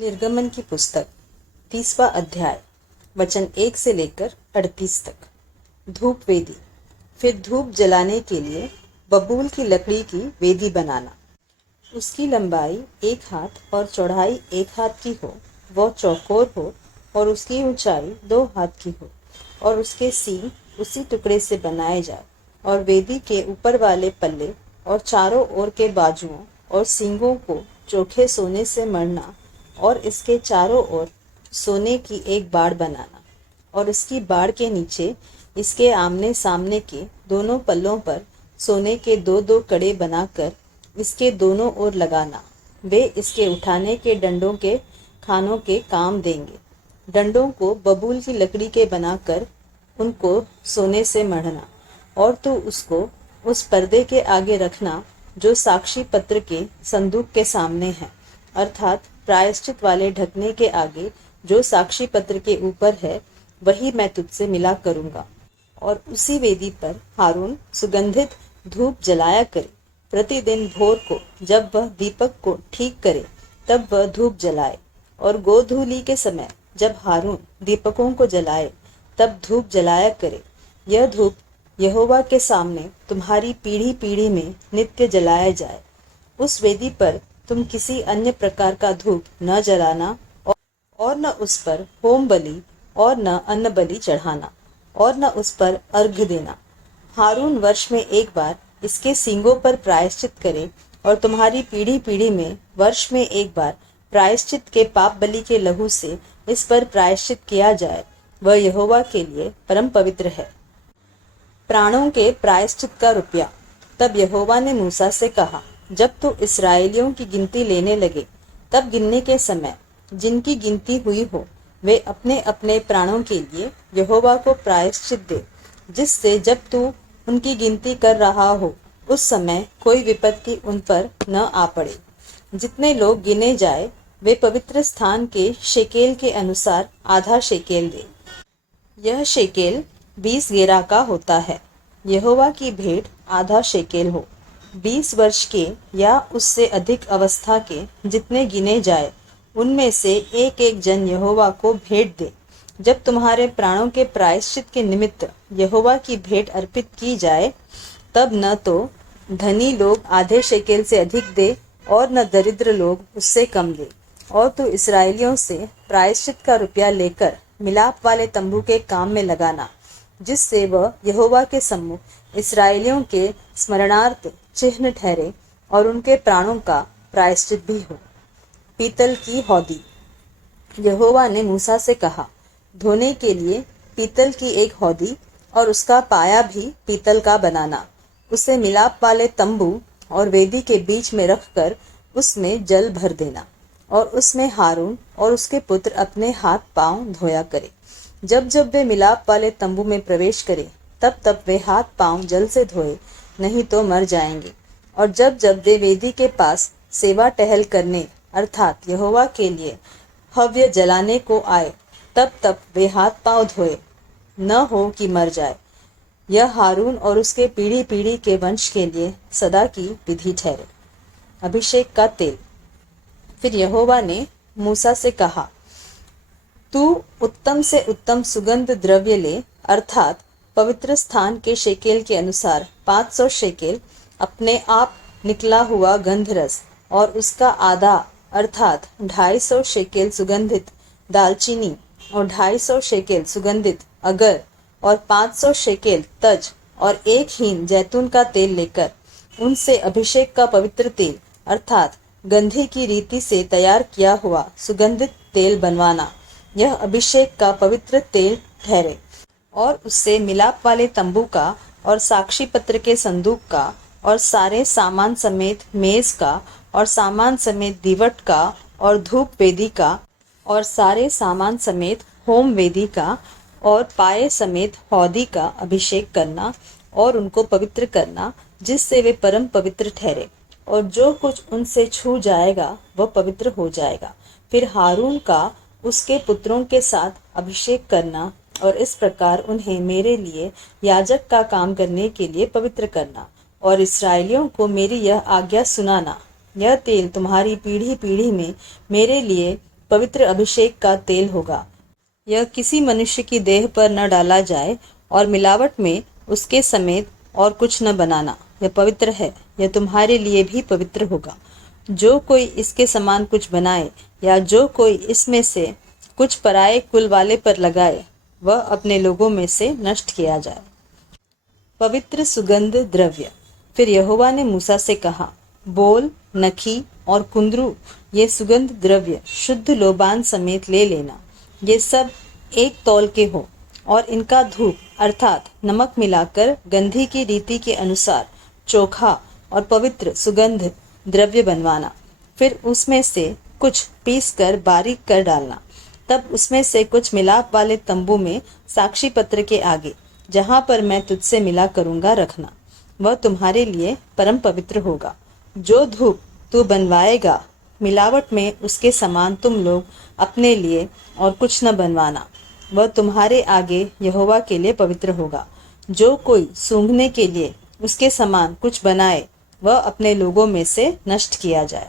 निर्गमन की पुस्तक 30वां अध्याय वचन 1 से लेकर 38 तक। धूप वेदी। फिर धूप जलाने के लिए बबूल की लकड़ी की वेदी बनाना। उसकी लंबाई 1 हाथ और चौड़ाई 1 हाथ की हो, वह चौकोर हो और उसकी ऊंचाई 2 हाथ की हो, और उसके सींग उसी टुकड़े से बनाए जाए। और वेदी के ऊपर वाले पल्ले और चारों ओर के बाजुओं और सींगों को चोखे सोने से मढ़ना, और इसके चारों ओर सोने की एक बाड़ बनाना, और इसकी बाड़ के नीचे इसके आमने सामने के दोनों पल्लों पर सोने के 2-2 कड़े बनाकर इसके दोनों ओर लगाना। वे इसके उठाने के डंडों के खानों के काम देंगे। डंडों को बबूल की लकड़ी के बनाकर उनको सोने से मढ़ना, और तो उसको उस पर्दे के आगे रखना जो साक्षी पत्र के संदूक के सामने है, अर्थात प्रायश्चित वाले ढकने के आगे जो साक्षी पत्र के ऊपर है, वही मैं तुझसे मिला करूंगा। और उसी वेदी पर हारून सुगंधित धूप जलाया करे। प्रतिदिन भोर को जब वह दीपक को ठीक करे, तब वह धूप जलाए, और गोधूली के समय जब हारून दीपकों को जलाए, तब धूप जलाया करे। यह धूप यहोवा के सामने तुम्हारी पीढ़ी पीढ़ी में नित्य जलाया जाए। उस वेदी पर तुम किसी अन्य प्रकार का धूप न जलाना, और न उस पर होम बलि और न अन्न बलि चढ़ाना, और न उस पर अर्घ देना। हारून वर्ष में एक बार इसके सींगों पर प्रायश्चित करे, और तुम्हारी पीढ़ी पीढ़ी में वर्ष में एक बार प्रायश्चित के पाप बलि के लहू से इस पर प्रायश्चित किया जाए। वह यहोवा के लिए परम पवित्र है। प्राणों के प्रायश्चित का रुपया। तब यहोवा ने मूसा से कहा, जब तू इस्राएलियों की गिनती लेने लगे, तब गिनने के समय जिनकी गिनती हुई हो, वे अपने अपने प्राणों के लिए यहोवा को प्रायश्चित दे, जिससे जब तू उनकी गिनती कर रहा हो, उस समय कोई विपत्ति उन पर न आ पड़े। जितने लोग गिने जाए, वे पवित्र स्थान के शेकेल के अनुसार आधा शेकेल दे। यह शेकेल 20 गेरा का होता है। यहोवा की भेंट आधा शेकेल हो। 20 वर्ष के या उससे अधिक अवस्था के जितने गिने जाए, उनमें से एक एक जन यहोवा को भेंट दे। जब तुम्हारे प्राणों के प्रायश्चित के निमित्त यहोवा की भेंट अर्पित की जाए, तब न तो धनी लोग आधे शेकेल से अधिक दे, और न दरिद्र लोग उससे कम दे। और तू इस्राएलियों से प्रायश्चित का रुपया लेकर मिलाप वाले तंबू के काम में लगाना, जिससे वह यहोवा के सम्मुख इस्राएलियों के स्मरणार्थ चिन्ह ठहरे, और उनके प्राणों का प्रायश्चित भी हो। पीतल की हौदी। यहोवा ने मूसा से कहा, धोने के लिए पीतल की एक हौदी, और उसका पाया भी पीतल का बनाना। उसे मिलाप वाले तंबू और वेदी के बीच में रखकर उसमें जल भर देना, और उसमें हारून और उसके पुत्र अपने हाथ पांव धोया करे। जब जब वे मिलाप वाले तंबू में प्रवेश करें, तब तब वे हाथ पांव जल से धोए, नहीं तो मर जाएंगे। और जब जब वे वेदी के पास सेवा टहल करने, अर्थात यहोवा के लिए हव्य जलाने को आए, तब तब वे हाथ पांव धोए, न हो कि मर जाए। यह हारून और उसके पीढ़ी पीढ़ी के वंश के लिए सदा की विधि ठहरे। अभिषेक का तेल। फिर यहोवा ने मूसा से कहा, तू उत्तम से उत्तम सुगंध द्रव्य ले, अर्थात पवित्र स्थान के शेकेल के अनुसार 500 शेकेल अपने आप निकला हुआ गंधरस, और उसका आधा अर्थात 250 शेकेल सुगंधित दालचीनी, और 250 शेकेल सुगंधित अगर, और 500 शेकेल तज, और 1 हीन जैतून का तेल लेकर उनसे अभिषेक का पवित्र तेल, अर्थात गंधी की रीति से तैयार किया हुआ सुगंधित तेल बनवाना। यह अभिषेक का पवित्र तेल ठहरे। और उससे मिलाप वाले तंबू का, और साक्षी पत्र के संदूक का, और सारे सामान समेत मेज का, और सामान समेत दीवट का, और धूप वेदी का, और सारे सामान समेत होम वेदी का, और पाए समेत हौदी का अभिषेक करना, और उनको पवित्र करना, जिससे वे परम पवित्र ठहरे। और जो कुछ उनसे छू जाएगा वह पवित्र हो जाएगा। फिर हारून का उसके पुत्रों के साथ अभिषेक करना, और इस प्रकार उन्हें मेरे लिए याजक का काम करने के लिए पवित्र करना, और इस्राएलियों को मेरी यह आज्ञा सुनाना। यह तेल तुम्हारी पीढ़ी पीढ़ी में मेरे लिए पवित्र अभिषेक का तेल होगा। यह किसी मनुष्य की देह पर न डाला जाए और मिलावट में उसके समेत और कुछ न बनाना। यह पवित्र है, यह तुम्हारे लिए भी पवित्र होगा। जो कोई इसके समान कुछ बनाए या जो कोई इसमें से कुछ पराये कुल वाले पर लगाए, वह अपने लोगों में से नष्ट किया जाए। पवित्र सुगंध द्रव्य। फिर यहोवा ने मूसा से कहा, बोल, नखी और कुंदरू ये सुगंध द्रव्य शुद्ध लोबान समेत ले लेना। ये सब एक तौल के हो और इनका धूप अर्थात नमक मिलाकर गंधी की रीति के अनुसार चोखा और पवित्र सुगंध द्रव्य बनवाना। फिर उसमें से कुछ पीस कर बारीक कर डालना। तब उसमें से कुछ मिलाप वाले तंबू में साक्षी पत्र के आगे, जहाँ पर मैं तुझसे मिला करूँगा, रखना। वह तुम्हारे लिए परम पवित्र होगा। जो धूप तू बनवाएगा, मिलावट में उसके समान तुम लोग अपने लिए और कुछ न बनवाना। वह तुम्हारे आगे यहोवा के लिए पवित्र होगा। जो कोई सूंघने के लिए उसके समान कुछ बनाए, वह अपने लोगों में से नष्ट किया जाए।